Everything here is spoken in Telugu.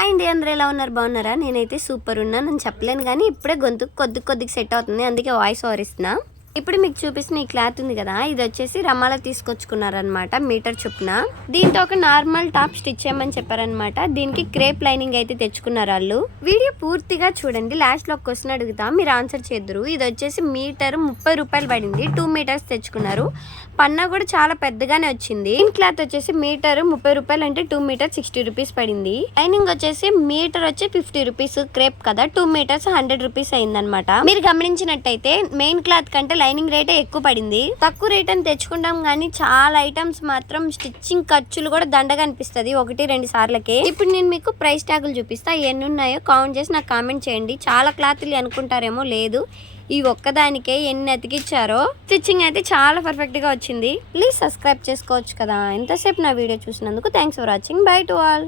హాయ్ అండి అందరూ ఎలా ఉన్నారు? బాగున్నారా? నేనైతే సూపర్ ఉన్నాను నేను చెప్పలేను కానీ ఇప్పుడే గొంతు కొద్ది కొద్దిగా సెట్ అవుతుంది అందుకే వాయిస్ ఓవర్ ఇస్తున్నా. ఇప్పుడు మీకు చూపిస్తున్న ఈ క్లాత్ ఉంది కదా ఇది వచ్చేసి రమాల తీసుకొచ్చుకున్నారనమాట మీటర్ చొప్పున. దీంతో ఒక నార్మల్ టాప్ స్టిచ్ చేయమని చెప్పారనమాట దీనికి క్రేప్ లైనింగ్ అయితే తెచ్చుకున్నారు వాళ్ళు. వీడియో పూర్తిగా చూడండి. లాస్ట్లో ఒక క్వశ్చన్ అడుగుతా. మీరు ఆన్సర్ చేద్దరు. ఇది వచ్చేసి మీటర్ ముప్పై రూపాయలు పడింది. టూ మీటర్స్ తెచ్చుకున్నారు. పన్నా కూడా చాలా పెద్దగానే వచ్చింది. ఇన్ క్లాత్ వచ్చేసి మీటర్ ముప్పై రూపాయలు అంటే టూ మీటర్ సిక్స్టీ రూపీస్ పడింది. లైనింగ్ వచ్చేసి మీటర్ వచ్చి ఫిఫ్టీ రూపీస్ క్రేప్ కదా. టూ మీటర్స్ హండ్రెడ్ రూపీస్ అయిందనమాట మీరు గమనించినట్టయితే మెయిన్ క్లాత్ కంటే లైనింగ్ రేటే ఎక్కువ పడింది. తక్కువ రేట్ అని తెచ్చుకుంటాం కానీ చాలా ఐటమ్స్ మాత్రం స్టిచ్చింగ్ ఖర్చులు కూడా దండగా అనిపిస్తుంది ఒకటి రెండు సార్లకే. ఇప్పుడు నేను మీకు ప్రైస్ ట్యాగులు చూపిస్తా. ఎన్ని ఉన్నాయో కామెంట్ చేసి నాకు కామెంట్ చేయండి. చాలా క్లాత్లు అనుకుంటారేమో లేదు. ఈ ఒక్కదానికే ఎన్ని అతికిచ్చారో. స్టిచ్చింగ్ అయితే చాలా పర్ఫెక్ట్గా వచ్చింది. ప్లీజ్ సబ్స్క్రైబ్ చేసుకోవచ్చు కదా. ఎంతసేపు నా వీడియో చూసినందుకు thanks for watching. Bye to all.